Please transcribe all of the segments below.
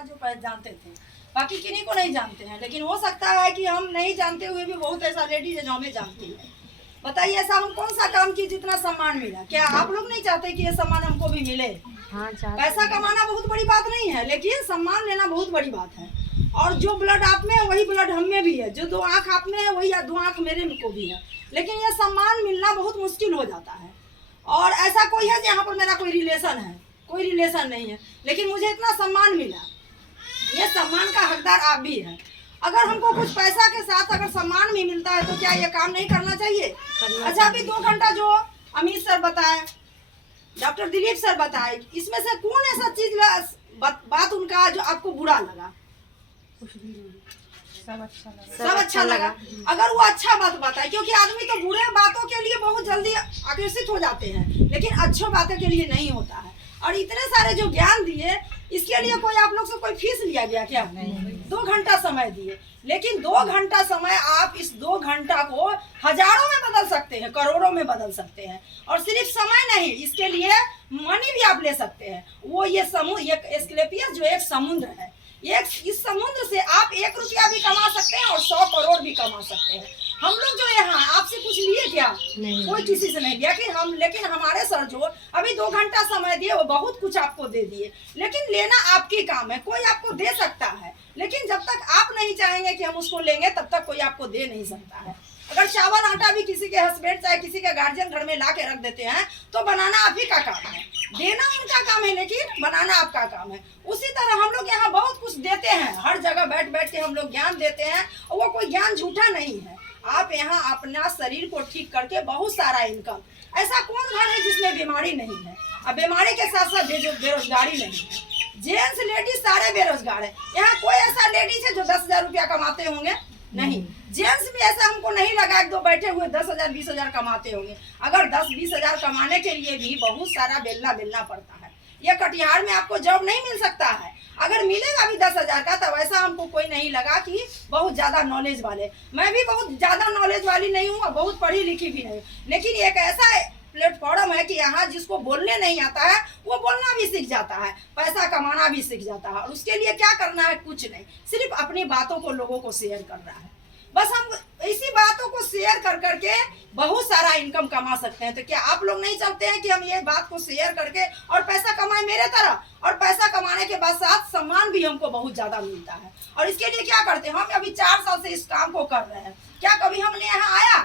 था जो जानते थे, बाकी किन्हीं को नहीं जानते हैं। लेकिन हो सकता है कि हम नहीं जानते हुए भी बहुत ऐसा लेडीज है जो हमें जानती है। बताइए ऐसा हम कौन सा काम किए जितना सम्मान मिला? क्या आप लोग नहीं चाहते कि ये सम्मान हमको भी मिले? हाँ, पैसा कमाना बहुत बड़ी बात नहीं है, लेकिन सम्मान लेना बहुत बड़ी बात है। और जो ब्लड आप में है वही ब्लड हम में भी है, जो 2 आँख आप में है वही 2 आँख मेरे को भी है। लेकिन ये सम्मान मिलना बहुत मुश्किल हो जाता है। और ऐसा कोई है जहाँ पर मेरा कोई रिलेशन है? कोई रिलेशन नहीं है, लेकिन मुझे इतना सम्मान मिला। ये सम्मान का हकदार आप भी हैं। अगर हमको कुछ पैसा के साथ अगर सम्मान भी मिलता है तो क्या ये काम नहीं करना चाहिए? अच्छा, अभी 2 घंटा जो अमित सर बताए, डॉक्टर दिलीप सर बताए, इसमें से कौन ऐसा चीज बात उनका जो आपको बुरा लगा? सब अच्छा लगा। अगर वो अच्छा बात बताए, क्योंकि आदमी तो बुरे बातों के लिए बहुत जल्दी आकर्षित हो जाते हैं, लेकिन अच्छी बातों के लिए नहीं होता है। और इतने सारे जो ज्ञान दिए, इसके लिए कोई आप लोग से कोई फीस लिया गया क्या? नहीं। 2 घंटा समय दिए, लेकिन 2 घंटा समय आप इस 2 घंटा को हजारों में बदल सकते हैं, करोड़ों में बदल सकते हैं। और सिर्फ समय नहीं, इसके लिए मनी भी आप ले सकते हैं। वो ये समुद्र, ये एस्क्लेपियस जो एक समुद्र है, इस समुद्र से आप 1 रुपया भी कमा सकते हैं और 100 करोड़ भी कमा सकते हैं। हम लोग जो यहाँ आपसे कुछ लिए क्या? नहीं। कोई किसी से नहीं लिया। लेकिन हमारे सर जो अभी 2 घंटा समय दिए, वो बहुत कुछ आपको दे दिए। लेकिन लेना आपकी काम है, कोई आपको दे सकता है, लेकिन जब तक आप नहीं चाहेंगे कि हम उसको लेंगे, तब तक कोई आपको दे नहीं सकता है। अगर चावल आटा भी किसी के हस्बैंड चाहे किसी के गार्जियन घर में ला के रख देते हैं, तो बनाना आप ही का काम है, देना उनका काम है, लेकिन बनाना आपका काम है। उसी तरह हम लोग यहाँ बहुत कुछ देते हैं, हर जगह बैठ बैठ के हम लोग ज्ञान देते हैं, और वो कोई ज्ञान झूठा नहीं है। आप यहाँ अपना शरीर को ठीक करके बहुत सारा इनकम, ऐसा कौन घर है जिसमें बीमारी नहीं है? अब बीमारी के साथ साथ बेरोजगारी नहीं है। जेंट्स लेडीज सारे बेरोजगार है। यहाँ कोई ऐसा लेडीज है जो 10,000 रुपया कमाते होंगे? नहीं। जेंट्स भी ऐसा हमको नहीं लगा, 1-2 बैठे हुए 10,000 20,000 कमाते होंगे। अगर 10-20 हजार कमाने के लिए भी बहुत सारा बेलना पड़ता है। ये कटिहार में आपको जॉब नहीं मिल सकता है। अगर मिलेगा भी 10,000 का, तो वैसा हमको कोई नहीं लगा कि बहुत ज्यादा नॉलेज वाले। मैं भी बहुत ज्यादा नॉलेज वाली नहीं हूँ और बहुत पढ़ी लिखी भी नहीं, लेकिन एक ऐसा प्लेटफॉर्म है कि यहाँ जिसको बोलने नहीं आता है वो बोलना भी सीख जाता है, पैसा कमाना भी सीख जाता है। और उसके लिए क्या करना है? कुछ नहीं, सिर्फ अपनी बातों को लोगों को शेयर करना है। बस हम इसी बातों को शेयर कर करके बहुत सारा इनकम कमा सकते हैं। तो क्या आप लोग नहीं चाहते हैं कि हम ये बात को शेयर करके और पैसा कमाएं मेरे तरह? और पैसा कमाने के बाद साथ सम्मान भी हमको बहुत ज्यादा मिलता है। और इसके लिए क्या करते हैं? हम अभी 4 साल से इस काम को कर रहे हैं। क्या कभी हमने यहाँ आया?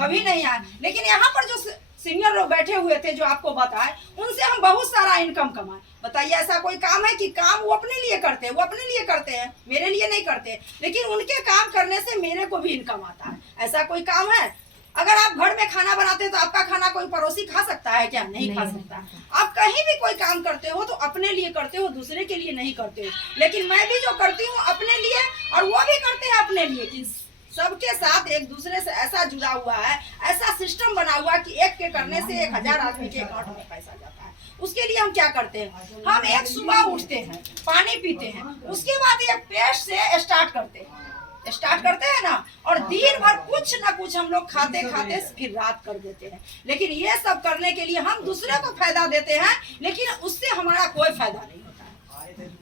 कभी नहीं आया। लेकिन यहाँ पर जो सीनियर लोग बैठे हुए थे जो आपको बताए, उनसे हम बहुत सारा इनकम कमाए। बताइए ऐसा कोई काम है कि काम वो अपने लिए करते हैं? वो अपने लिए करते हैं, मेरे लिए नहीं करते, लेकिन उनके काम करने से मेरे को भी इनकम आता है। ऐसा कोई काम है? अगर आप घर में खाना बनाते हैं तो आपका खाना कोई पड़ोसी खा सकता है क्या? नहीं खा सकता। आप कहीं भी कोई काम करते हो तो अपने लिए करते हो, दूसरे के लिए नहीं करते हो। लेकिन मैं भी जो करती हूँ अपने लिए, और वो भी करते हैं अपने लिए, कि सबके साथ एक दूसरे से ऐसा जुड़ा हुआ है, ऐसा सिस्टम बना हुआ कि एक के करने से 1000 आदमी के अकाउंट में पैसा जाता है। उसके लिए हम क्या करते हैं? हम एक सुबह उठते हैं, पानी पीते हैं, उसके बाद एक पेस्ट से स्टार्ट करते हैं ना, और दिन भर कुछ ना कुछ हम लोग खाते खाते फिर रात कर देते हैं। लेकिन ये सब करने के लिए हम दूसरे को फायदा देते हैं, लेकिन उससे हमारा कोई फायदा नहीं।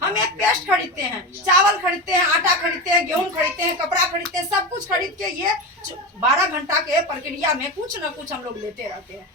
हम एक पेस्ट खरीदते हैं, चावल खरीदते हैं, आटा खरीदते हैं, गेहूं खरीदते हैं, कपड़ा खरीदते हैं, सब कुछ खरीद के ये 12 घंटा के प्रक्रिया में कुछ न कुछ हम लोग लेते रहते हैं।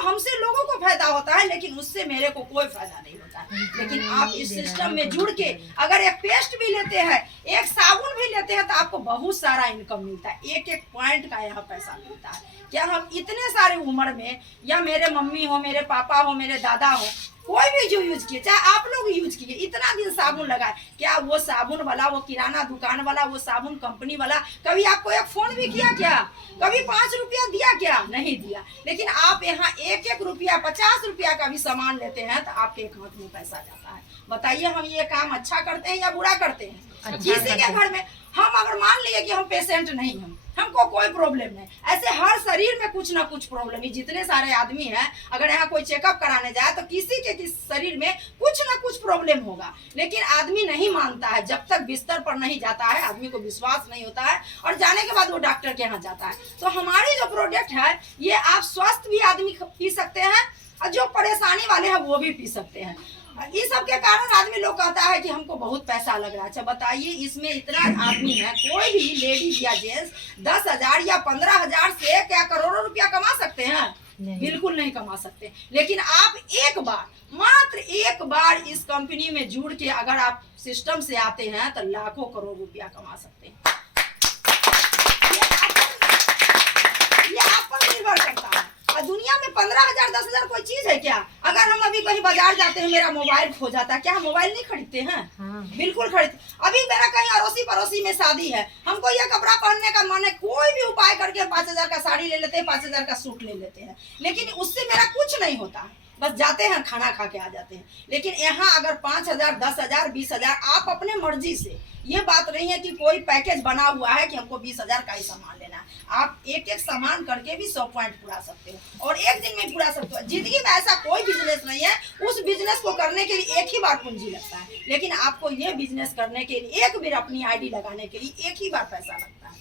हमसे लोगों को फायदा होता है, लेकिन उससे मेरे को कोई फायदा नहीं होता है। लेकिन आप इस सिस्टम में जुड़ के अगर एक पेस्ट भी लेते हैं, एक साबुन भी लेते हैं, तो आपको बहुत सारा इनकम मिलता है। एक पॉइंट का यहाँ पैसा मिलता है। क्या हम इतने सारे उम्र में, या मेरे मम्मी हो, मेरे पापा हो, मेरे दादा हो, कोई भी जो यूज किए, चाहे आप लोग यूज किए, इतना दिन साबुन लगाए, क्या वो साबुन वाला, वो किराना दुकान वाला, वो साबुन कंपनी वाला कभी आपको एक फोन भी किया क्या? कभी 5 रुपया दिया क्या? नहीं दिया। लेकिन आप यहाँ 1-1 रुपया, 50 रुपया का भी सामान लेते हैं तो आपके अकाउंट में पैसा जाता है। बताइए हम ये काम अच्छा करते हैं या बुरा करते हैं? किसी के घर में हम अगर मान लिए कि हम पेशेंट नहीं हैं, हमको कोई प्रॉब्लम नहीं, ऐसे हर शरीर में कुछ ना कुछ प्रॉब्लम है। जितने सारे आदमी हैं, अगर यहाँ कोई चेकअप कराने जाए तो किसी के शरीर में कुछ ना कुछ प्रॉब्लम होगा। लेकिन आदमी नहीं मानता है, जब तक बिस्तर पर नहीं जाता है आदमी को विश्वास नहीं होता है, और जाने के बाद वो डॉक्टर के यहाँ जाता है। तो हमारी जो प्रोडक्ट है, ये आप स्वस्थ भी आदमी पी सकते हैं, और जो परेशानी वाले हैं वो भी पी सकते हैं। इस सब के कारण आदमी लोग कहता है कि हमको बहुत पैसा लग रहा है। अच्छा बताइए, इसमें इतना आदमी है, कोई भी लेडीज या जेंट्स 10,000 या 15,000 से क्या करोड़ों रुपया कमा सकते हैं? बिल्कुल नहीं कमा सकते। लेकिन आप एक बार, मात्र एक बार इस कंपनी में जुड़ के अगर आप सिस्टम से आते हैं तो लाखों करोड़ रुपया कमा सकते हैं। ये आप पर निर्भर करता है। और दुनिया में 15,000 10,000 कोई चीज है क्या? अगर हम अभी कहीं बाजार जाते हैं, मेरा मोबाइल खो जाता है, क्या हम मोबाइल नहीं खरीदते हैं? हाँ। बिल्कुल खरीदते। अभी मेरा कहीं अड़ोसी पड़ोसी में शादी है, हमको ये कपड़ा पहनने का मन है, कोई भी उपाय करके 5,000 का साड़ी ले लेते हैं, 5,000 का सूट ले लेते हैं, लेकिन उससे मेरा कुछ नहीं होता है, बस जाते हैं खाना खा के आ जाते हैं। लेकिन यहाँ अगर 5,000 10,000 20,000, आप अपने मर्जी से, ये बात नहीं है कि कोई पैकेज बना हुआ है कि हमको 20,000 का ही सामान लेना है। आप एक एक सामान करके भी 100 पॉइंट पूरा सकते हैं और एक दिन में पूरा सकते हो। जिंदगी में ऐसा कोई बिजनेस नहीं है, उस बिजनेस को करने के लिए एक ही बार पूंजी लगता है, लेकिन आपको ये बिजनेस करने के लिए एक बार अपनी आईडी लगाने के लिए एक ही बार पैसा लगता है।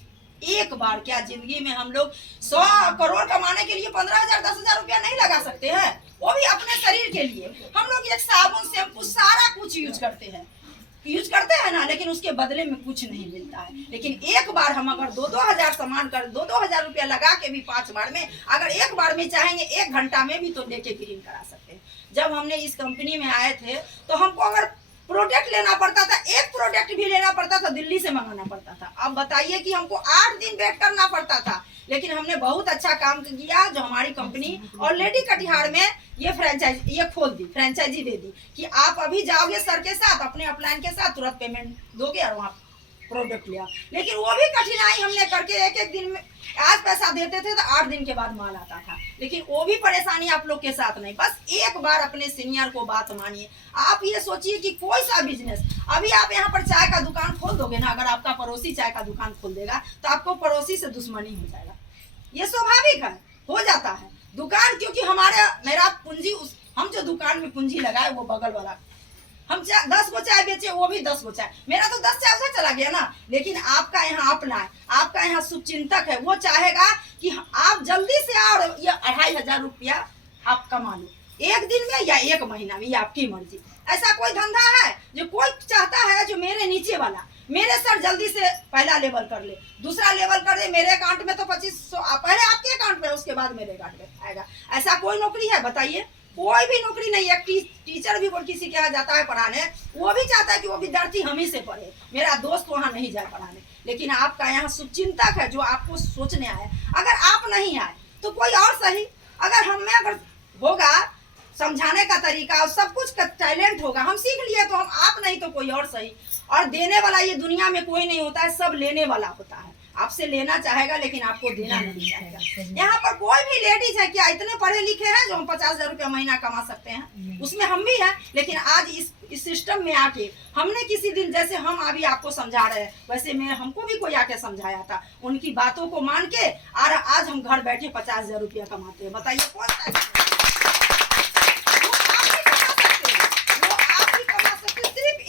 एक बार क्या, जिंदगी में हम लोग 100 करोड़ कमाने के लिए 15,000 10,000 रुपया नहीं लगा सकते हैं, वो भी अपने शरीर के लिए। हम लोग एक साबुन शैम्पू सारा कुछ यूज करते हैं ना, लेकिन उसके बदले में कुछ नहीं मिलता है। लेकिन एक बार हम अगर 2-2 हजार सामान कर 2-2 हजार रुपया लगा के भी 5 बार में, अगर एक बार में चाहेंगे 1 घंटा में भी तो लेके ग्रीन करा सकते हैं। जब हमने इस कंपनी में आए थे तो हमको अगर प्रोडक्ट लेना पड़ता था, एक प्रोडक्ट भी लेना पड़ता था, दिल्ली से मंगाना पड़ता था। अब बताइए कि हमको 8 दिन वेट करना पड़ता था, लेकिन हमने बहुत अच्छा काम किया। जो हमारी कंपनी ऑलरेडी कटिहार में ये फ्रेंचाइजी ये खोल दी, फ्रेंचाइजी दे दी कि आप अभी जाओगे सर के साथ, अपने अपलाइन के साथ तुरंत पेमेंट दोगे और वहाँ प्रोडक्ट लिया। लेकिन वो भी कठिनाई हमने करके एक दिन में, आज पैसा देते थे तो 8 दिन के बाद माल आता था, लेकिन वो भी परेशानी आप लोग के साथ नहीं। बस एक बार अपने सीनियर को बात मानिए। आप ये सोचिए कि कोई सा बिजनेस, अभी आप यहाँ पर चाय का दुकान खोल दोगे ना, अगर आपका पड़ोसी चाय का दुकान खोल देगा तो आपको पड़ोसी से दुश्मनी हो जाएगा, ये स्वाभाविक है, हो जाता है दुकान। क्योंकि मेरा पूंजी, हम जो दुकान में पूंजी लगाए वो बगल वाला, हम 10 गो चाय बेचे, वो भी 10 गो चाय, मेरा तो 10 चाय उधर चला गया ना। लेकिन आपका यहाँ अपना है, आपका यहाँ शुभचिंतक है, वो चाहेगा कि आप जल्दी से आओ, ये 2,500 रुपया आप कमा लो, एक दिन में या एक महीना में, ये आपकी मर्जी। ऐसा कोई धंधा है जो कोई चाहता है जो मेरे नीचे वाला, मेरे सर जल्दी से पहला लेवल कर ले, दूसरा लेवल कर ले, मेरे अकाउंट में तो 2500 पहले आपके अकाउंट में, उसके बाद मेरे अकाउंट में आएगा। ऐसा कोई नौकरी है? बताइए, कोई भी नौकरी नहीं है। टीचर भी किसी के यहाँ जाता है पढ़ाने, वो भी चाहता है कि वो विद्यार्थी हम ही से पढ़े, मेरा दोस्त वहाँ नहीं जाए पढ़ाने। लेकिन आपका यहाँ शुभचिंतक है जो आपको सोचने आए। अगर आप नहीं आए तो कोई और सही, अगर हम में अगर होगा समझाने का तरीका और सब कुछ का टैलेंट होगा, हम सीख लिए तो हम, आप नहीं तो कोई और सही। और देने वाला ये दुनिया में कोई नहीं होता है, सब लेने वाला होता है। आपसे लेना चाहेगा लेकिन आपको देना नहीं चाहेगा। यहाँ पर कोई भी लेडीज है क्या इतने पढ़े लिखे हैं जो हम 50,000 रुपया महीना कमा सकते हैं? उसमें हम भी हैं। लेकिन आज इस सिस्टम में आके हमने किसी दिन, जैसे हम अभी आपको समझा रहे हैं, वैसे में हमको भी कोई आके समझाया था, उनकी बातों को मान के, और आज हम घर बैठे 50,000 रुपया कमाते हैं। बताइए कौन सा?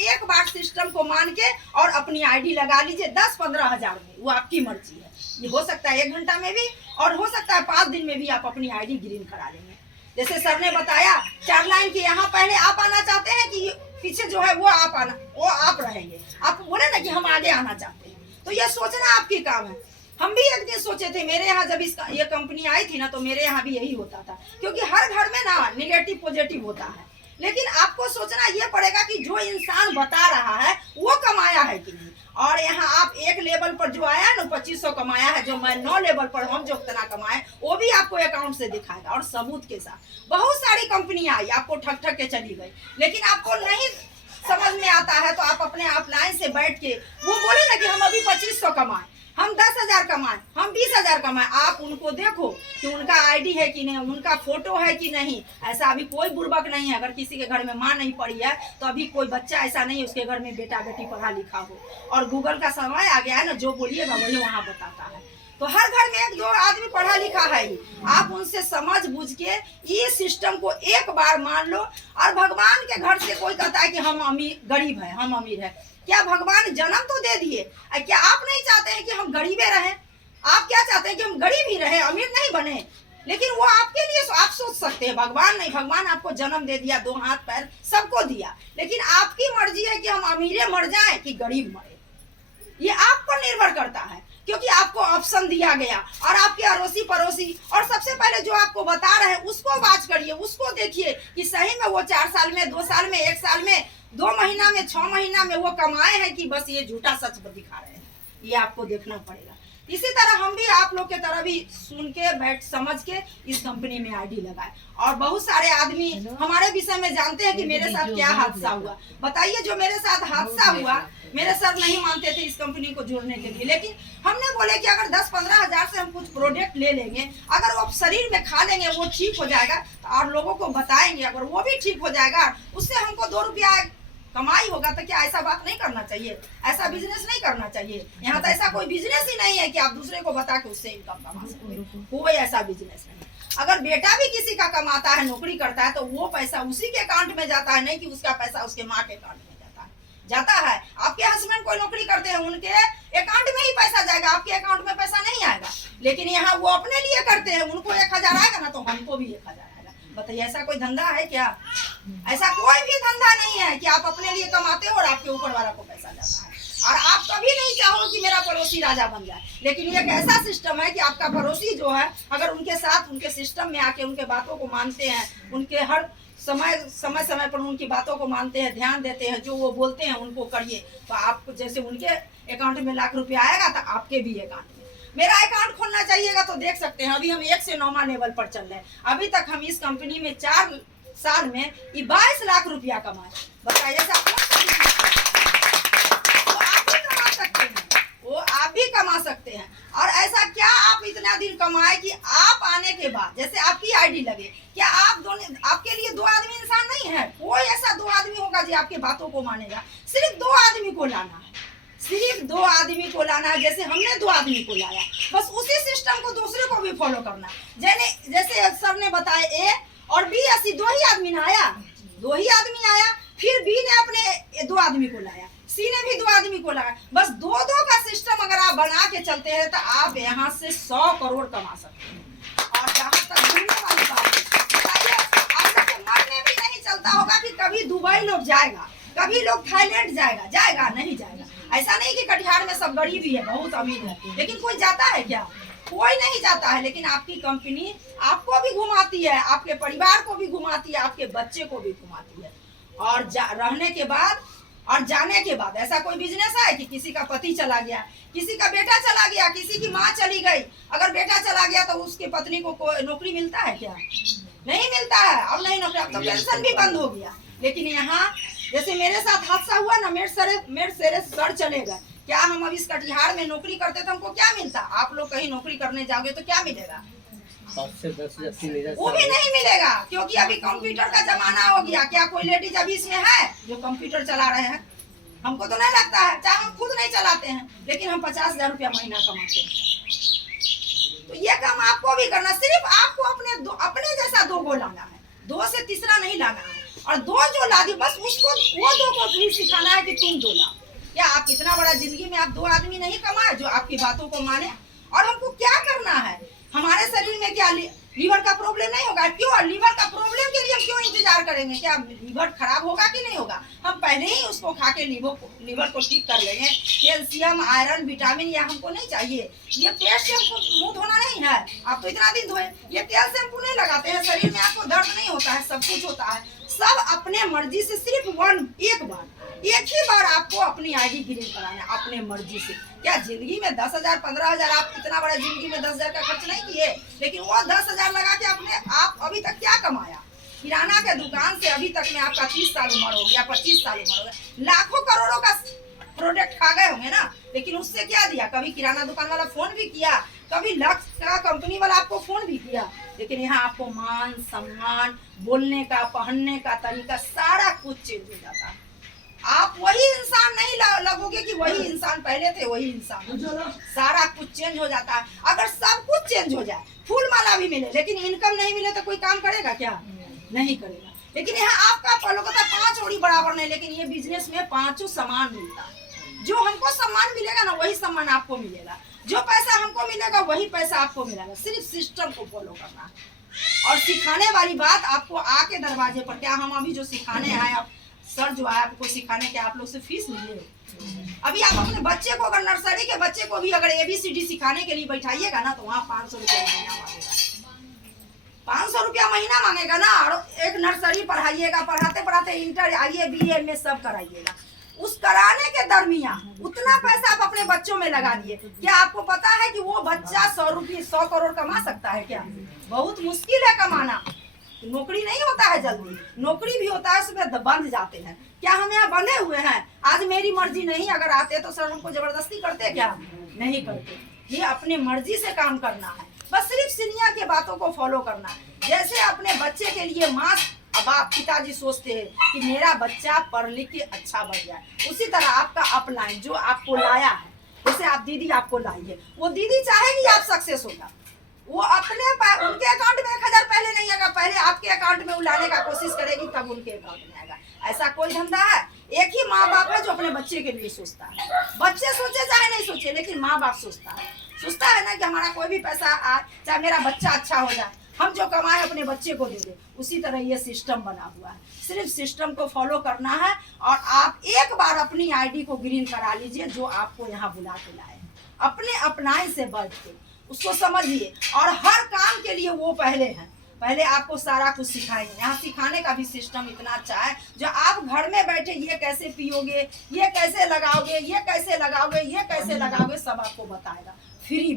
एक बार सिस्टम को मान के और अपनी आईडी लगा लीजिए 10-15 हजार में, वो आपकी मर्जी है। ये हो सकता है 1 घंटा में भी, और हो सकता है 5 दिन में भी आप अपनी आईडी ग्रीन करा लेंगे। जैसे सर ने बताया 4 लाइन के यहाँ पहले आप आना चाहते हैं कि पीछे जो है वो आप रहेंगे। आप बोले ना कि हम आगे आना चाहते हैं, तो ये सोचना आपकी काम है। हम भी एक दिन सोचे थे, मेरे यहाँ जब ये कंपनी आई थी ना, तो मेरे यहाँ भी यही होता था, क्योंकि हर घर में ना निगेटिव पॉजिटिव होता है। लेकिन आपको सोचना ये पड़ेगा कि जो इंसान बता रहा है वो कमाया है कि नहीं। और यहाँ आप एक लेवल पर जो आया ना 2500 कमाया है, जो मैं 9 लेवल पर हम जो उतना कमाए, वो भी आपको अकाउंट से दिखाएगा और सबूत के साथ। बहुत सारी कंपनियां आई, आपको ठग ठग के चली गई, लेकिन आपको नहीं समझ में आता है तो आप अपने ऑफलाइन से बैठ के, वो बोले ना कि हम अभी 2500 कमाए, हम 10,000 कमाए, हम 20,000 कमाए, आप उनको देखो कि उनका आईडी है कि नहीं, उनका फोटो है कि नहीं। ऐसा अभी कोई बुर्बक नहीं है। अगर किसी के घर में माँ नहीं पढ़ी है तो अभी कोई बच्चा ऐसा नहीं है उसके घर में बेटा बेटी पढ़ा लिखा हो। और गूगल का समय आ गया है ना, जो बोलिएगा वही वहाँ बताता है। तो हर घर में 1-2 आदमी पढ़ा लिखा है ही। आप उनसे समझ बुझ के ये सिस्टम को एक बार मान लो। और भगवान के घर से कोई कहता है कि हम अमीर, गरीब है, हम अमीर है। क्या भगवान जन्म तो दे दिए, क्या आप नहीं चाहते हैं कि हम गरीबे रहें? आप क्या चाहते हैं कि हम गरीब ही रहें, अमीर नहीं बने? लेकिन वो आपके लिए आप सोच सकते हैं, भगवान नहीं, भगवान आपको जन्म दे दिया, 2 हाथ पैर सबको दिया, लेकिन आपकी मर्जी है कि हम अमीरे मर जाएं कि गरीब मरे, ये आप पर निर्भर करता है, क्योंकि आपको ऑप्शन दिया गया। और आपके अड़ोसी पड़ोसी और सबसे पहले जो आपको बता रहे हैं उसको वाच करिए, उसको देखिए कि सही में वो 4 साल में, 2 साल में, 1 साल में, 2 महीना में, 6 महीना में वो कमाए हैं कि बस ये झूठा सच दिखा रहे हैं, ये आपको देखना पड़ेगा। इसी तरह हम भी आप लोग के तरह भी सुन के बैठ समझ के इस कंपनी में आईडी लगाए। और बहुत सारे आदमी हमारे विषय में जानते हैं कि मेरे साथ क्या हादसा हुआ। बताइए, जो मेरे साथ हादसा हुआ, मेरे सर नहीं मानते थे इस कंपनी को जोड़ने के लिए, लेकिन हमने बोले कि अगर 10-15 हजार से हम कुछ प्रोडक्ट ले लेंगे, अगर वो शरीर में खा लेंगे वो ठीक हो जाएगा और लोगों को बताएंगे, अगर वो भी ठीक हो जाएगा, उससे हमको 2 रुपया कमाई होगा, तो क्या ऐसा बात नहीं करना चाहिए? ऐसा बिजनेस नहीं करना चाहिए? यहाँ तो ऐसा कोई बिजनेस ही नहीं है कि आप दूसरे को बता के उससे इनकम कमा सकते, कोई ऐसा बिजनेस नहीं। अगर बेटा भी किसी का कमाता है, नौकरी करता है, तो वो पैसा उसी के अकाउंट में जाता है, नहीं कि उसका पैसा उसके माँ के अकाउंट में जाता है। आपके हस्बैंड कोई नौकरी करते हैं, उनके अकाउंट में ही पैसा जाएगा, आपके अकाउंट में पैसा नहीं आएगा। लेकिन यहाँ वो अपने लिए करते हैं, उनको 1000 आएगा ना, तो हमको भी 1000 आएगा। बताइए, ऐसा कोई धंधा है क्या? ऐसा कोई भी धंधा नहीं है कि आप अपने लिए कमाते हो और आपके ऊपर वाला को पैसा जाता है। और आप कभी नहीं चाहो कि मेरा पड़ोसी राजा बन जाए, लेकिन ये एक ऐसा सिस्टम है कि आपका पड़ोसी जो है, अगर उनके साथ उनके सिस्टम में आके उनके बातों को मानते हैं, उनके हर समय पर उनकी बातों को मानते हैं, ध्यान देते हैं, जो वो बोलते हैं उनको करिए, तो आपको जैसे उनके अकाउंट में लाख रुपया आएगा, तो आपके भी अकाउंट में। मेरा अकाउंट खोलना चाहिएगा तो देख सकते हैं, अभी हम 1 से 9वां लेवल पर चल रहे हैं। अभी तक हम इस कंपनी में 4 साल में 22 लाख रुपया कमाए। बताइए, वो आप भी कमा सकते हैं। और ऐसा क्या आप इतना दिन कमाए कि आप आने के बाद, जैसे आपकी आईडी लगे, क्या आप दोनों, आपके लिए 2 आदमी इंसान नहीं है? कोई ऐसा 2 आदमी होगा जो आपके बातों को मानेगा। सिर्फ 2 आदमी को लाना है, सिर्फ 2 आदमी को लाना है। जैसे हमने 2 आदमी को लाया, बस उसी सिस्टम को दूसरे को भी फॉलो करना। जैसे सर ने बताया, ए और बी, ऐसी 2 ही आदमी ना आया, 2 ही आदमी आया, फिर बी ने अपने 2 आदमी को लाया, सी ने भी 2 आदमी को लगाया। बस 2-2 का सिस्टम अगर आप बना के चलते हैं, तो आप यहाँ से 100 करोड़ कमा सकते हैं। और जहाँ तक घूमने वाली बात है, बताइए, आप लोग के मन में भी नहीं चलता होगा कि कभी दुबई लोग जाएगा, कभी लोग थाईलैंड जाएगा नहीं जाएगा। ऐसा नहीं कि कटिहार में सब गरीब ही है, बहुत अमीर है, लेकिन कोई जाता है क्या? कोई नहीं जाता है। लेकिन आपकी कंपनी आपको भी घुमाती है, आपके परिवार को भी घुमाती है, आपके बच्चे को भी घुमाती है। और रहने के बाद और जाने के बाद ऐसा कोई बिजनेस है कि किसी का पति चला गया, किसी का बेटा चला गया, किसी की माँ चली गई, अगर बेटा चला गया तो उसके पत्नी को कोई नौकरी मिलता है क्या? नहीं मिलता है। अब नहीं नौकरी, अब तो पेंशन भी बंद हो गया। लेकिन यहाँ जैसे मेरे साथ हादसा हुआ ना, मेरे सर चले गए। क्या हम अब इस कटिहार में नौकरी करते तो हमको क्या मिलता? आप लोग कहीं नौकरी करने जाओगे तो क्या मिलेगा? 5 से 10 मिलेगा, वो भी नहीं मिलेगा, क्योंकि अभी कंप्यूटर का जमाना हो गया। क्या कोई लेडीज अभी इसमें है जो कंप्यूटर चला रहे हैं? हमको तो नहीं लगता है, चाहे हम खुद नहीं चलाते हैं, लेकिन हम 50,000 रुपया महीना कमाते हैं। तो ये काम आपको भी करना, सिर्फ आपको अपने जैसा 2 को लाना है, 2 से तीसरा नहीं लाना है। और 2 जो ला दी, बस उसको वो 2 को भी सिखाना है कि तुम 2 लाओ। क्या आप इतना बड़ा जिंदगी में आप 2 आदमी नहीं कमाए जो आपकी बातों को माने? और हमको क्या करना है? हमारे शरीर में क्या लीवर का प्रॉब्लम नहीं होगा? क्यों लीवर का प्रॉब्लम के लिए हम क्यों इंतजार करेंगे? क्या लीवर खराब होगा कि नहीं होगा? हम पहले ही उसको खा के लीवर को ठीक कर लेंगे। कैल्शियम, आयरन, विटामिन ये हमको नहीं चाहिए। ये पेस्ट से हमको मुंह धोना नहीं है, आप तो इतना दिन धोए। ये तेल शैम्पू नहीं लगाते हैं, शरीर में आपको दर्द नहीं होता है, सब कुछ होता है। सब अपने मर्जी से, सिर्फ एक ही बार आपको अपनी आईडी ग्रीन कराना है, अपने मर्जी से। क्या जिंदगी में 10,000, 15,000, आप इतना बड़ा जिंदगी में 10,000 का खर्च नहीं किए, लेकिन वो 10,000 लगा के आप अभी तक क्या कमाया? किराना के दुकान से अभी तक में आपका 30 साल उम्र हो गया, 25 साल उम्र हो गया, लाखों करोड़ों का प्रोडक्ट खा गए होंगे ना। लेकिन उससे क्या दिया? कभी किराना दुकान वाला फोन भी किया, कभी लक्स का कंपनी वाला आपको फोन भी किया, लेकिन यहाँ आपको मान सम्मान, बोलने का, पहनने का तरीका, सारा कुछ चेंज हो जाता है। आप वही इंसान नहीं लगोगे कि वही इंसान पहले थे, वही इंसान। सारा कुछ चेंज हो जाता है। अगर सब कुछ चेंज हो जाए, फूल माला भी मिले, लेकिन इनकम नहीं मिले, तो कोई काम करेगा क्या? नहीं करेगा। लेकिन यहाँ आपका फॉलो करता 5 जोड़ी बराबर नहीं, लेकिन ये बिजनेस में 5 समान मिलता है। जो हमको सम्मान मिलेगा ना, वही सम्मान आपको मिलेगा। जो पैसा हमको मिलेगा वही पैसा आपको मिलेगा। सिर्फ सिस्टम को फॉलो करना है। और सिखाने वाली बात आपको आके दरवाजे पर, क्या हम अभी जो सिखाने आए, आप सर जो आए आपको सिखाने के, आप लोग से फीस लिए? अभी आप अपने बच्चे को, अगर नर्सरी के बच्चे को भी अगर ABCD सिखाने के लिए बैठाइएगा ना, तो वहाँ 500 रुपया महीना मांगेगा। 500 रुपया महीना मांगेगा ना। और एक नर्सरी पढ़ाइएगा, पढ़ाते पढ़ाते इंटर आइए BA में सब कराइएगा, उस कराने के दरमियान उतना पैसा आप अपने बच्चों में लगा दिए। क्या आपको पता है कि वो बच्चा 100 करोड़ कमा सकता है? क्या बहुत मुश्किल है कमाना। नौकरी नहीं होता है जल्दी, नौकरी भी होता है उसमें बंध जाते हैं। क्या हम यहाँ बंधे हुए हैं? आज मेरी मर्जी नहीं, अगर आते तो सर हमको जबरदस्ती करते? क्या नहीं करते। ये अपने मर्जी से काम करना है, बस सिर्फ सीनियर के बातों को फॉलो करना है। जैसे अपने बच्चे के लिए माँ बाप पिताजी सोचते हैं कि मेरा बच्चा पढ़ लिख के अच्छा बन जाए, उसी तरह आपका अपलाइन जो आपको लाया है, जैसे आप दीदी आपको लाई है, वो दीदी चाहेगी आप सक्सेस होगा। वो अपने उनके अकाउंट में 1000 पहले नहीं आएगा, पहले आपके अकाउंट में लाने का कोशिश करेगी, तब उनके अकाउंट में आएगा। ऐसा कोई धंधा है? एक ही माँ बाप है जो अपने बच्चे के लिए सोचता है। बच्चे सोचे चाहे नहीं सोचे, लेकिन माँ बाप सोचता है ना कि हमारा कोई भी पैसा आए, चाहे मेरा बच्चा अच्छा हो जाए, हम जो कमाए अपने बच्चे को दे दे। उसी तरह ये सिस्टम बना हुआ है। सिर्फ सिस्टम को फॉलो करना है। और आप एक बार अपनी ID को ग्रीन करा लीजिए, जो आपको यहाँ बुला के लाए, अपने अपनाए से बैठ के उसको समझिए। और हर काम के लिए वो पहले हैं, पहले आपको सारा कुछ सिखाएंगे। यहाँ सिखाने का भी सिस्टम इतना अच्छा है, जो आप घर में बैठे ये कैसे पियोगे, ये कैसे लगाओगे, ये कैसे लगाओगे, ये कैसे लगाओगे, सब आपको बताएगा फ्री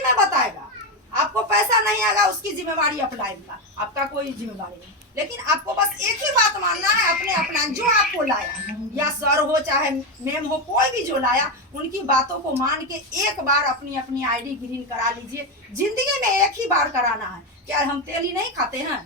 में बताएगा। आपको पैसा नहीं आएगा, उसकी जिम्मेवारी अपलाइन का, आपका कोई जिम्मेवारी नहीं। लेकिन आपको बस एक ही बात मानना है, अपने अपना जो आपको लाया, या सर हो चाहे मैम हो, कोई भी जो लाया, उनकी बातों को मान के एक बार अपनी अपनी ID ग्रीन करा लीजिए। जिंदगी में एक ही बार कराना है। क्या हम तेल ही नहीं खाते हैं?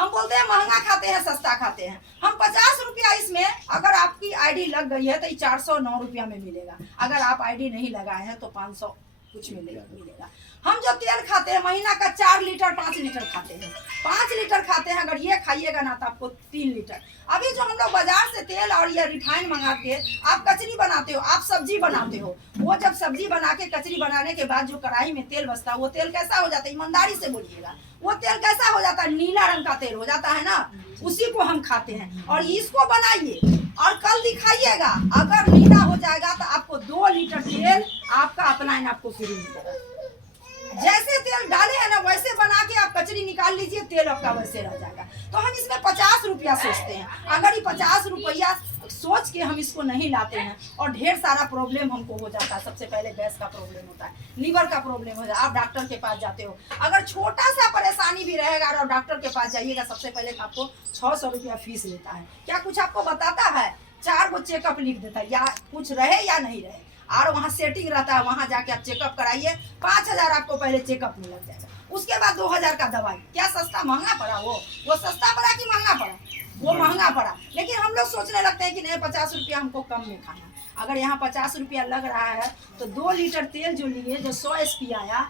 हम बोलते हैं महंगा खाते हैं, सस्ता खाते हैं। हम 50 रुपया इसमें, अगर आपकी ID लग गई है तो 409 रुपया में मिलेगा। अगर आप ID नहीं लगाए हैं तो 500 कुछ मिलेगा। हम जो तेल खाते हैं महीना का 4 लीटर 5 लीटर खाते हैं, 5 लीटर खाते हैं। अगर ये खाइएगा ना तो आपको 3 लीटर। अभी जो हम लोग बाजार से तेल और ये रिफाइंड मंगा के आप कचरी बनाते हो, आप सब्जी बनाते हो, वो जब सब्जी बना के कचरी बनाने के बाद जो कढ़ाई में तेल बचता है, वो तेल कैसा हो जाता है? ईमानदारी से बोलिएगा, वो तेल कैसा हो जाता है? नीला रंग का तेल हो जाता है ना। उसी को हम खाते हैं। और इसको बनाइए और कल दिखाइएगा, अगर नीला हो जाएगा तो आपको 2 लीटर तेल आपका अपलाइन आपको फ्री मिलेगा। जैसे तेल डाले हैं ना, वैसे बना के आप कचरी निकाल लीजिए, तेल आपका वैसे रह जाएगा। तो हम इसमें 50 रुपया सोचते हैं। अगर ये 50 रुपया सोच के हम इसको नहीं लाते हैं, और ढेर सारा प्रॉब्लम हमको हो जाता है। सबसे पहले गैस का प्रॉब्लम होता है, लीवर का प्रॉब्लम हो जाता है। आप डॉक्टर के पास जाते हो, अगर छोटा सा परेशानी भी रहेगा और डॉक्टर के पास जाइएगा, सबसे पहले आपको 600 रुपया फीस लेता है। क्या कुछ आपको बताता है? 4 गो चेकअप लिख देता है, या कुछ रहे या नहीं रहे, और वहाँ सेटिंग रहता है, वहाँ जाके आप चेकअप कराइए। 5000 आपको पहले चेकअप में लग जाएगा, उसके बाद 2000 का दवाई। क्या सस्ता महंगा पड़ा? वो सस्ता पड़ा कि महंगा पड़ा? वो महंगा पड़ा। लेकिन हम लोग सोचने लगते हैं कि नहीं, 50 रुपया हमको कम में खाना। अगर यहाँ 50 रुपया लग रहा है तो 2 लीटर तेल जो लिए, जो 100 SP आया,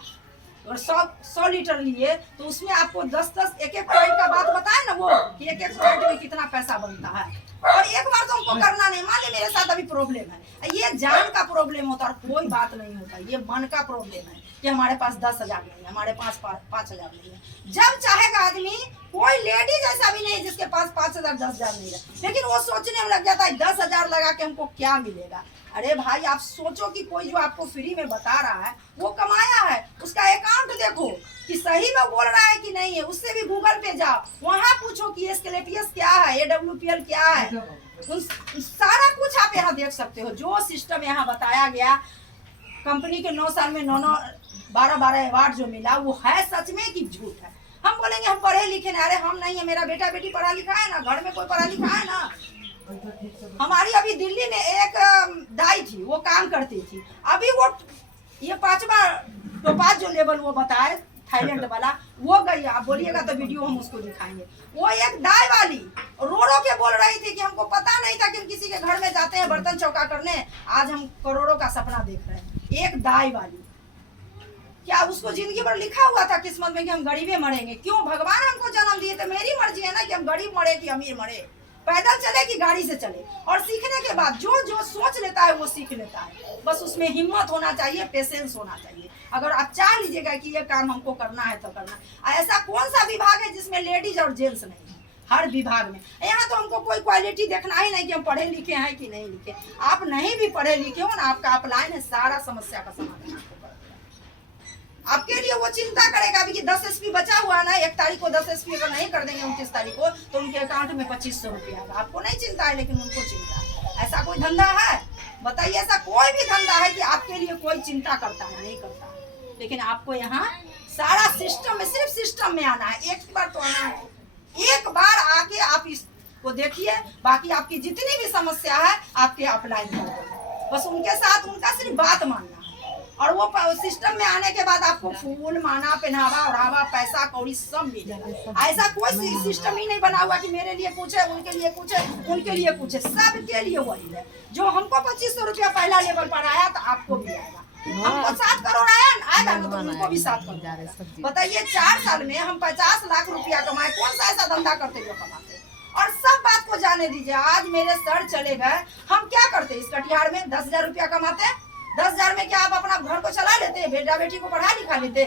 और 100 लीटर लिए, तो उसमें आपको 10-10 एक-एक पॉइंट का बात बताए ना, वो कि एक-एक पॉइंट में कितना पैसा बनता है। और एक बार तो हमको करना नहीं। मान लीजिए मेरे साथ अभी प्रॉब्लम है, ये जान का प्रॉब्लम होता है, कोई बात नहीं होता, ये मन का प्रॉब्लम है कि हमारे पास 10,000 नहीं है, हमारे पास 5,000 नहीं है। जब चाहेगा आदमी, कोई लेडीज ऐसा भी नहीं जिसके पास 5,000 10,000 नहीं है, लेकिन वो सोचने में लग जाता है 10,000 लगा के हमको क्या मिलेगा। अरे भाई, आप सोचो कि कोई जो आपको फ्री में बता रहा है वो कमाया है, उसका अकाउंट देखो कि सही में बोल रहा है कि नहीं है। उससे भी गूगल पे जाओ, वहाँ पूछो कि एस्क्लेपियस क्या है, AWPL क्या है, सारा कुछ आप यहाँ देख सकते हो। जो सिस्टम यहाँ बताया गया, कंपनी के 9 साल में 9 12 अवार्ड जो मिला, वो है सच में कि झूठ है? हम बोलेंगे हम पढ़े लिखे नहीं, अरे हम नहीं है, मेरा बेटा बेटी पढ़ा लिखा है ना, घर में कोई पढ़ा लिखा है ना। हमारी अभी दिल्ली में एक दाई थी, वो काम करती थी। अभी वो ये 5वां टोपाज जो लेवल वो बताए थाईलैंड वाला, वो गई। आप बोलिएगा तो वीडियो हम उसको दिखाएंगे। वो एक दाई वाली रो के बोल रही थी कि हमको पता नहीं था कि हम किसी के घर में जाते हैं बर्तन चौका करने, आज हम करोड़ों का सपना देख रहे हैं। एक दाई वाली, क्या उसको जिंदगी भर लिखा हुआ था किस्मत में कि हम गरीबे मरेंगे? क्यों? भगवान हमको जन्म दिए, तो मेरी मर्जी है ना कि हम गरीब मरे कि अमीर मरे, पैदल चले कि गाड़ी से चले। और सीखने के बाद जो जो सोच लेता है वो सीख लेता है। बस उसमें हिम्मत होना चाहिए, पेशेंस होना चाहिए। अगर आप चाह लीजिएगा कि ये काम हमको करना है तो करना। ऐसा कौन सा विभाग है जिसमें लेडीज और जेंट्स नहीं है? हर विभाग में। यहाँ तो हमको कोई क्वालिटी देखना ही नहीं कि हम पढ़े लिखे हैं कि नहीं लिखे। आप नहीं भी पढ़े लिखे हो ना, आपका अपलाइन है, सारा समस्या का समाधान आपको कर देगा। आपके लिए वो चिंता करेगा भी कि 10 एसपी बचा हुआ ना, 1 तारीख को 10 एसपी अगर नहीं कर देंगे 29 तारीख को तो उनके अकाउंट में 2500 रुपया आएगा। आपको नहीं चिंता है, लेकिन उनको चिंता है। ऐसा कोई धंधा है? बताइए, ऐसा कोई भी धंधा है कि आपके लिए कोई चिंता करता है? नहीं करता है। लेकिन आपको यहाँ सारा सिस्टम में, सिर्फ सिस्टम में आना है। एक बार तो आना है, एक बार आके आप इसको देखिए, बाकी आपकी जितनी भी समस्या है आपके अपलाइन कर दो। बस उनके साथ उनका सिर्फ बात मानना है, और वो सिस्टम में आने के बाद आपको फूल माना, पहनावा, ओढ़ावा, पैसा कौड़ी सब मिलेगा। ऐसा कोई सिस्टम ही नहीं बना हुआ कि मेरे लिए कुछ है, उनके लिए कुछ है, उनके लिए कुछ है। सबके लिए वही है। जो हमको 2500 रुपया पहला लेवल पर आया तो आपको भी आएगा। हमको 7 करोड़ आएगा ना तो उनको भी 7 करोड़ आएगा। बताइए, 4 साल में हम 50 लाख रुपया कमाए। कौन सा ऐसा धंधा करते जो कमाते? और सब बात को जाने दीजिए। आज मेरे सर चले गए, हम क्या करते? इस कटिहार में 10,000 रुपया कमाते। 10,000 में क्या आप अपना घर को चला लेते? बेटा बेटी को पढ़ा लिखा लेते?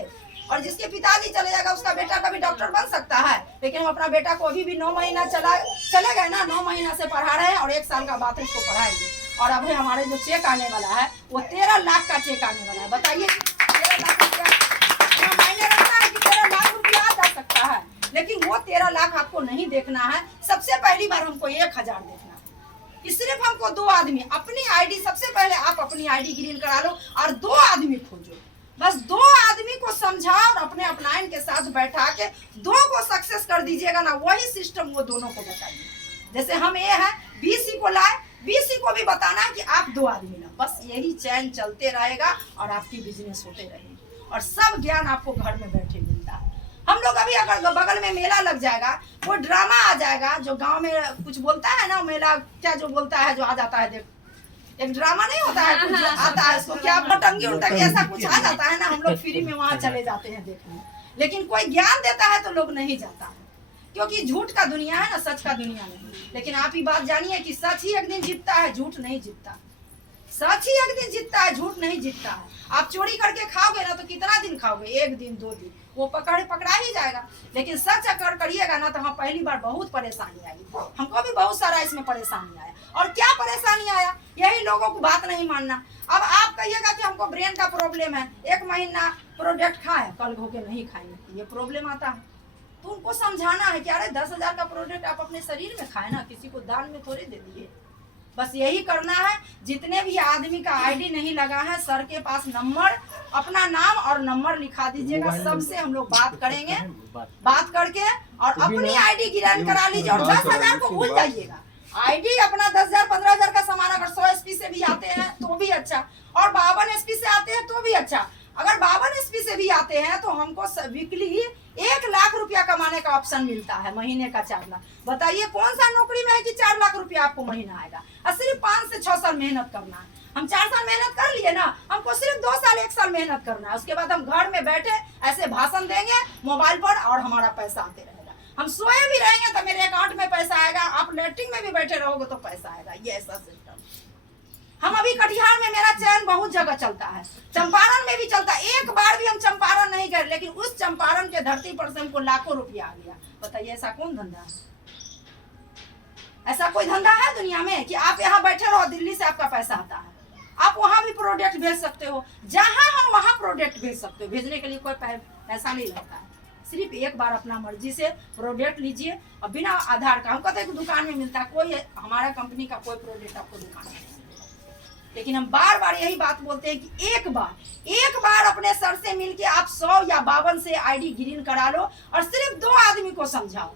और जिसके पिताजी चले जाएगा उसका बेटा कभी डॉक्टर बन सकता है। लेकिन हम अपना बेटा को अभी भी 9 महीना चले गए ना, 9 महीना से पढ़ा रहे हैं, और 1 साल का बाद इसको पढ़ाएंगे। और अभी हमारे जो चेक आने वाला है वो 13 लाख का चेक आने वाला है। बताइए, 13 लाख रुपया मायने रखता है कि 13 लाख रुपया आ जा सकता है? लेकिन वो 13 लाख आपको नहीं देखना है। सबसे पहली बार हमको 1,000 देखना है कि सिर्फ हमको 2 आदमी अपनी आईडी, सबसे पहले आप अपनी आईडी ग्रीन करा लो और 2 आदमी खोजो। बस 2 आदमी को समझाओ और अपने अपलाइन के साथ बैठा के 2 को सक्सेस कर दीजिएगा ना, वही सिस्टम वो दोनों को बताइए। जैसे हम ये है, बीसी को लाए, बीसी को भी बताना है कि आप 2 आदमी ना, बस यही चैन चलते रहेगा और आपकी बिजनेस होते रहेगी। और सब ज्ञान आपको घर में बैठे मिलता है। हम लोग अभी अगर बगल में मेला लग जाएगा, वो ड्रामा आ जाएगा, जो गांव में कुछ बोलता है ना, मेला क्या जो बोलता है, जो आ जाता है, देख एक ड्रामा नहीं होता है, कुछ आता है, उसको क्या पटंगी उटंगी ऐसा कुछ आ जाता है ना, हम लोग फ्री में वहाँ चले जाते हैं देखने। लेकिन कोई ज्ञान देता है तो लोग नहीं जाता है, क्योंकि झूठ का दुनिया है ना, सच का दुनिया नहीं। लेकिन आप ही बात जानिए कि सच ही एक दिन जीतता है, झूठ नहीं जीतता। सच ही एक दिन जीतता है, झूठ नहीं जीतता है। आप चोरी करके खाओगे ना तो कितना दिन खाओगे? 1 दिन 2 दिन, वो पकड़ा ही जाएगा। लेकिन सच अगर करिएगा ना तो हाँ, पहली बार बहुत परेशानी आई। हमको भी बहुत सारा इसमें परेशानी आया। और क्या परेशानी आया? यही लोगों को बात नहीं मानना। अब आप कहिएगा कि हमको ब्रेन का प्रॉब्लम है, 1 महीना प्रोडक्ट खाए, कल होके नहीं खाएंगे, ये प्रॉब्लम आता है। तो उनको समझाना है कि अरे 10,000 का प्रोडक्ट आप अपने शरीर में खाए ना, किसी को दान में थोड़ी दे दिए। बस यही करना है। जितने भी आदमी का आईडी नहीं लगा है, सर के पास नंबर, अपना नाम और नंबर लिखा दीजिएगा। सबसे हम लोग बात करेंगे, बात करके और अपनी आईडी गिरन करा लीजिए और 10,000 को भूल जाइएगा। आईडी अपना 10,000 15,000 का सामान अगर 100 एसपी से भी आते हैं तो भी अच्छा, और 52 एसपी से आते हैं तो भी अच्छा। अगर 52 एसपी से भी आते हैं तो हमको वीकली 1 लाख रुपया कमाने का ऑप्शन मिलता है, महीने का 4 लाख। बताइए कौन सा नौकरी में है कि 4 लाख रुपया आपको महीना आएगा? और सिर्फ 5 से 6 साल मेहनत करना है। हम 4 साल मेहनत कर लिए ना, हमको सिर्फ 2 साल 1 साल मेहनत करना है। उसके बाद हम घर में बैठे ऐसे भाषण देंगे मोबाइल पर और हमारा पैसा आते रहेगा। हम सोए भी रहेंगे तो मेरे अकाउंट में पैसा आएगा, आप लेटरिन में भी बैठे रहोगे तो पैसा आएगा। ये ऐसा सिस्टम। हम अभी कटिहार में, मेरा चैन बहुत जगह चलता है, चंपारण में भी चलता है। एक बार भी हम चंपारण नहीं गए, लेकिन उस चंपारण के धरती पर से हमको लाखों रुपया आ गया। बताइए ऐसा कौन धंधा है? ऐसा कोई धंधा है दुनिया में कि आप यहाँ बैठे रहो, दिल्ली से आपका पैसा आता है, आप वहां भी प्रोडक्ट भेज सकते हो, जहां हम वहां प्रोडक्ट भेज सकते हो। भेजने के लिए कोई पैसा नहीं लगता है। सिर्फ एक बार अपना मर्जी से प्रोडक्ट लीजिए और बिना आधार का। हम कहते हैं कि दुकान में मिलता है, कोई हमारा कंपनी का कोई प्रोडक्ट आपको दुकान में। लेकिन हम बार बार यही बात बोलते हैं कि एक बार अपने सर से मिलके आप 100 या 52 से आईडी ग्रीन करा लो और सिर्फ 2 आदमी को समझाओ।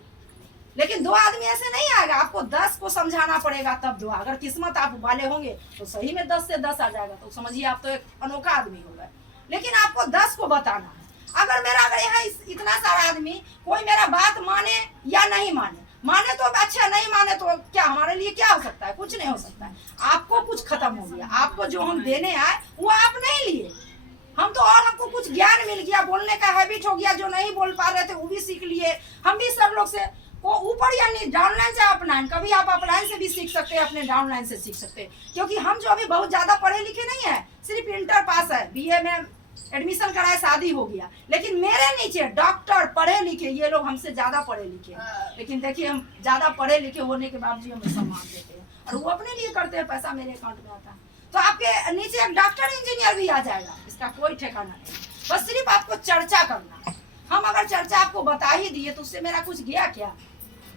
लेकिन 2 आदमी ऐसे नहीं आएगा, आपको 10 को समझाना पड़ेगा तब 2। अगर किस्मत आप वाले होंगे तो सही में 10 से 10 आ जाएगा, तो समझिए आप तो एक अनोखा आदमी हो गए। लेकिन आपको 10 को बताना है। अगर यहाँ इतना सारा आदमी, कोई मेरा बात माने या नहीं माने तो अच्छा, नहीं माने तो क्या, हमारे लिए क्या हो सकता है? कुछ नहीं हो सकता है। आपको कुछ खत्म हो गया, आपको जो हम देने आए वो आप नहीं लिए। हम तो और हमको कुछ ज्ञान मिल गया, बोलने का हैबिट हो गया, जो नहीं बोल पा रहे थे वो भी सीख लिए। हम भी सब लोग से को ऊपर या नीचे, डाउनलाइन से अपलाइन, कभी आप अपलाइन से भी सीख सकते हैं, अपने डाउनलाइन से सीख सकते हैं। क्योंकि हम जो अभी बहुत ज़्यादा पढ़े लिखे नहीं है, सिर्फ इंटर पास है, बीए में एडमिशन कराया, शादी हो गया, लेकिन मेरे नीचे डॉक्टर पढ़े लिखे, ये लोग हमसे ज़्यादा पढ़े लिखे हैं। लेकिन देखिए हम ज़्यादा पढ़े लिखे होने के बावजूद हमें सम्मान देते हैं और वो अपने लिए करते हैं, पैसा मेरे अकाउंट में आता है। तो आपके नीचे एक डॉक्टर इंजीनियर भी आ जाएगा, इसका कोई ठिकाना नहीं, बस सिर्फ आपको चर्चा करना है। हम अगर चर्चा आपको बता ही दिए तो उससे मेरा कुछ गया क्या?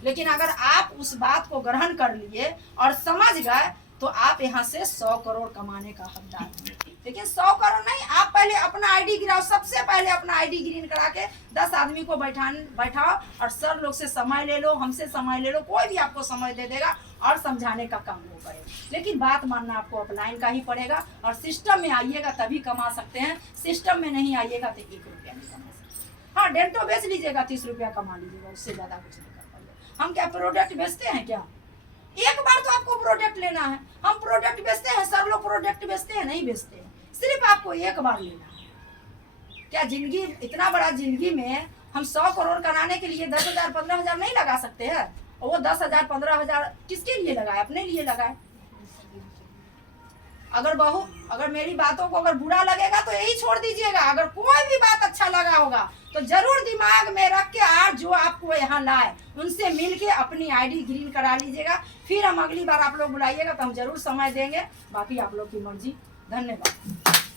लेकिन अगर आप उस बात को ग्रहण कर लिए और समझ गए तो आप यहाँ से 100 करोड़ कमाने का हकदार हैं। लेकिन 100 करोड़ नहीं, आप पहले अपना आईडी गिराओ, सबसे पहले अपना आईडी ग्रीन करा के 10 आदमी को बैठाओ और सर लोग से समय ले लो, हमसे समय ले लो, कोई भी आपको समय दे देगा और समझाने का काम वो करेगा। लेकिन बात मानना आपको अपलाइन का ही पड़ेगा और सिस्टम में आइएगा तभी कमा सकते हैं, सिस्टम में नहीं आइएगा तो 1 रुपया नहीं कमा सकते। हाँ, डेंटो बेच लीजिएगा, 30 रुपया कमा लीजिएगा, उससे ज़्यादा कुछ नहीं कर पाइए। हम क्या प्रोडक्ट बेचते हैं क्या? एक बार तो आपको प्रोडक्ट लेना है, हम प्रोडक्ट बेचते हैं, सब लोग प्रोडक्ट बेचते हैं? नहीं बेचते हैं, सिर्फ आपको एक बार लेना है। क्या जिंदगी, इतना बड़ा जिंदगी में हम 100 करोड़ कराने के लिए 10,000 15,000 नहीं लगा सकते हैं? और वो 10,000 15,000 किसके लिए लगाए? अपने लिए लगाए। अगर मेरी बातों को अगर बुरा लगेगा तो यही छोड़ दीजिएगा। अगर कोई भी बात अच्छा लगा होगा तो जरूर दिमाग में रख के आज जो आपको यहाँ लाए उनसे मिल के अपनी आईडी ग्रीन करा लीजिएगा। फिर हम अगली बार आप लोग बुलाइएगा तो हम जरूर समय देंगे, बाकी आप लोग की मर्जी। धन्यवाद।